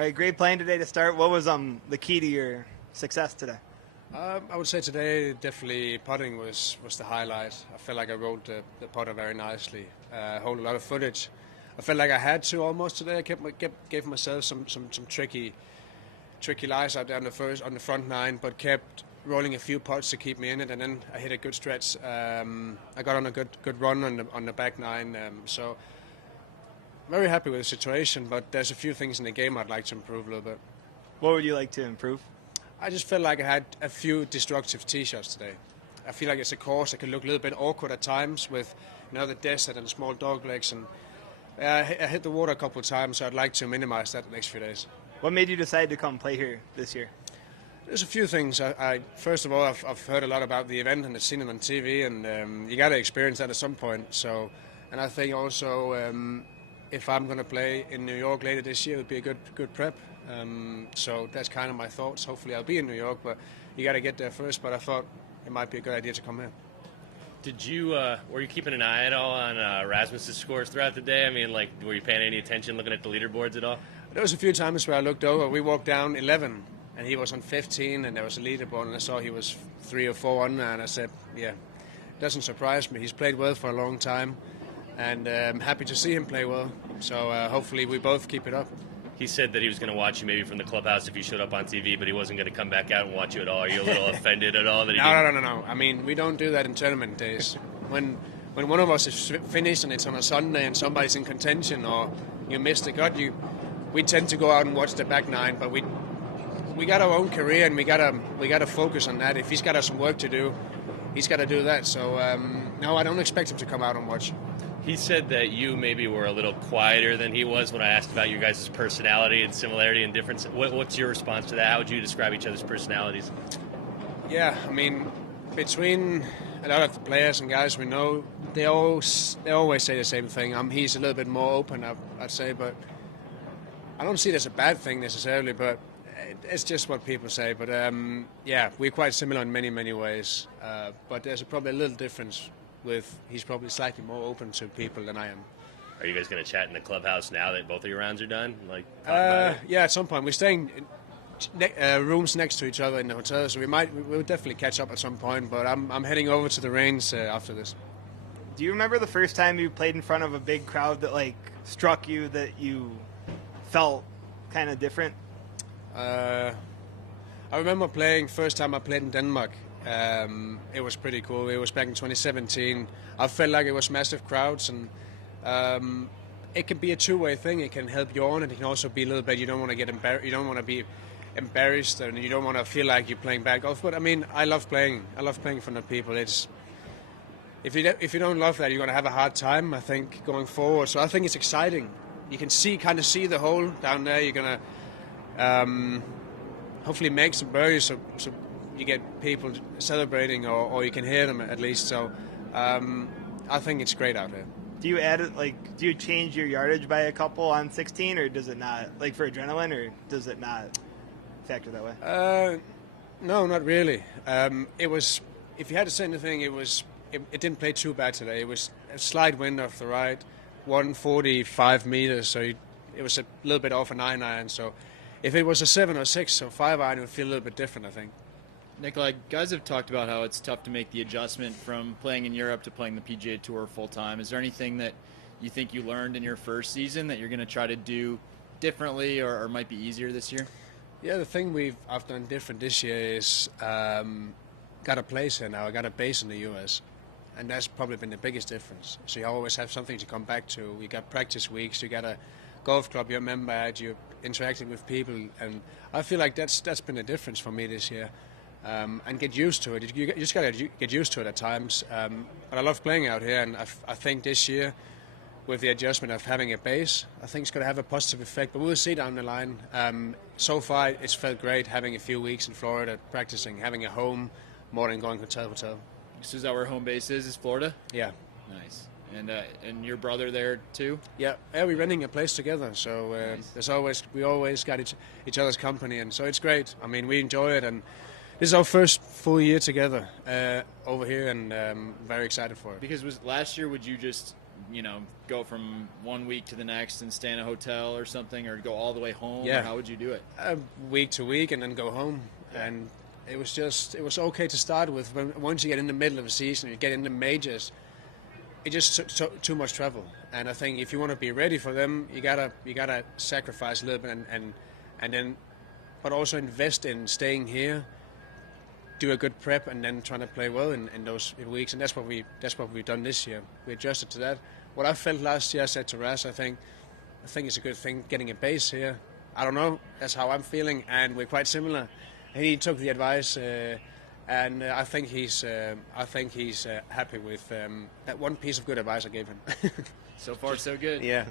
All right, great playing today to start. What was the key to your success today? I would say today definitely putting was the highlight. I felt like I rode the putter very nicely, hold a lot of footage. I felt like I had to almost today. I gave myself some tricky lies out there on the front nine, but kept rolling a few putts to keep me in it, and then I hit a good stretch. I got on a good run on the back nine, so very happy with the situation. But there's a few things in the game I'd like to improve a little bit. What would you like to improve? I just felt like I had a few destructive tee shots today. I feel like it's a course that can look a little bit awkward at times with the desert and small dog legs, and I hit the water a couple of times, so I'd like to minimize that the next few days. What made you decide to come play here this year? There's a few things. First of all, I've heard a lot about the event and I've seen it on TV, and you got to experience that at some point. So, and I think also if I'm going to play in New York later this year, it would be a good prep. So that's kind of my thoughts. Hopefully I'll be in New York, but you got to get there first. But I thought it might be a good idea to come here. Did you were you keeping an eye at all on Rasmus's scores throughout the day? I mean, like, were you paying any attention, looking at the leaderboards at all? There was a few times where I looked over. We walked down 11, and he was on 15, and there was a leaderboard, and I saw he was 3 or 4 under, and I said, yeah, doesn't surprise me. He's played well for a long time, and I'm happy to see him play well. So hopefully we both keep it up. He said that he was going to watch you maybe from the clubhouse if you showed up on TV, but he wasn't going to come back out and watch you at all. Are you a little offended at all that he didn't? No. I mean, we don't do that in tournament days. When one of us is finished and it's on a Sunday and somebody's in contention or you missed the cut, we tend to go out and watch the back nine. But we got our own career and we gotta focus on that. If he's got some work to do, he's got to do that. So no, I don't expect him to come out and watch. He said that you maybe were a little quieter than he was when I asked about your guys' personality and similarity and difference. What's your response to that? How would you describe each other's personalities? Yeah, I mean, between a lot of the players and guys we know, they always say the same thing. He's a little bit more open, I'd say, but I don't see it as a bad thing necessarily, but it's just what people say. But yeah, we're quite similar in many ways, but there's probably a little difference. He's probably slightly more open to people than I am. Are you guys going to chat in the clubhouse now that both of your rounds are done? Yeah, at some point. We're staying rooms next to each other in the hotel, so we'll definitely catch up at some point. But I'm heading over to the range after this. Do you remember the first time you played in front of a big crowd that struck you, that you felt kind of different? I remember first time I played in Denmark. It was pretty cool. It was back in 2017. I felt like it was massive crowds, and it can be a two-way thing. It can help you on, and it can also be a little bit. You don't want to get embarrassed. You don't want to be embarrassed, and you don't want to feel like you're playing bad golf. But I mean, I love playing. I love playing in front of people. It's if you don't love that, you're going to have a hard time, I think, going forward. So I think it's exciting. You can kind of see the hole down there. You're going to hopefully make some birdies, so you get people celebrating, or you can hear them at least. So I think it's great out there. Do you add it, do you change your yardage by a couple on 16, or does it not, for adrenaline, or does it not factor that way? No, not really. It was, if you had to say anything, it didn't play too bad today. It was a slight wind off the right, 145 meters, so it was a little bit off a 9-iron. So if it was a 7 or 6 or 5-iron, it would feel a little bit different, I think. Nicolai, guys have talked about how it's tough to make the adjustment from playing in Europe to playing the PGA Tour full-time. Is there anything that you think you learned in your first season that you're going to try to do differently or might be easier this year? Yeah, the thing I've done different this year is got a place here now. I got a base in the US, and that's probably been the biggest difference. So you always have something to come back to. You got practice weeks, you got a golf club you're a member at, you're interacting with people, and I feel like that's been a difference for me this year. And get used to it. You just got to get used to it at times. But I love playing out here, and I think this year, with the adjustment of having a base, I think it's going to have a positive effect. But we'll see down the line. So far, it's felt great having a few weeks in Florida practicing, having a home more than going hotel. So is that where home base is Florida? Yeah. Nice. And your brother there too? Yeah, we're renting a place together, so nice. We always got each other's company, and so it's great. I mean, we enjoy it, and this is our first full year together over here, and very excited for it. Because last year, would you just go from 1 week to the next and stay in a hotel or something, or go all the way home? Yeah. Or how would you do it? Week to week and then go home. And it was okay to start with. But once you get in the middle of the season, you get in the majors, it just took too much travel. And I think if you want to be ready for them, you gotta sacrifice a little bit and then, but also invest in staying here, do a good prep, and then trying to play well in those weeks. And that's what we've done this year. We adjusted to that. What I felt last year, I said to Raz, I think it's a good thing getting a base here. I don't know. That's how I'm feeling, and we're quite similar. He took the advice, and I think he's happy with that one piece of good advice I gave him. So far, so good. Yeah.